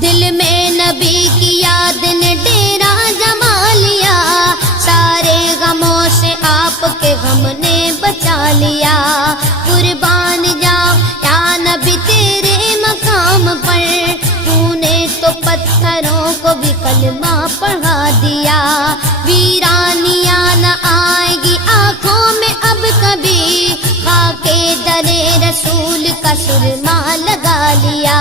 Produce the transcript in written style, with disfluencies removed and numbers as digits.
दिल में नबी की याद ने डेरा जमा लिया, सारे गमों से आपके गम ने बचा लिया। कुर्बान जाओ या नबी तेरे मकाम पर, तूने तो पत्थरों को भी कलमा पढ़ा दिया। वीरानियां न आएगी आंखों में अब कभी, खाके दरे रसूल का सुरमा लगा लिया।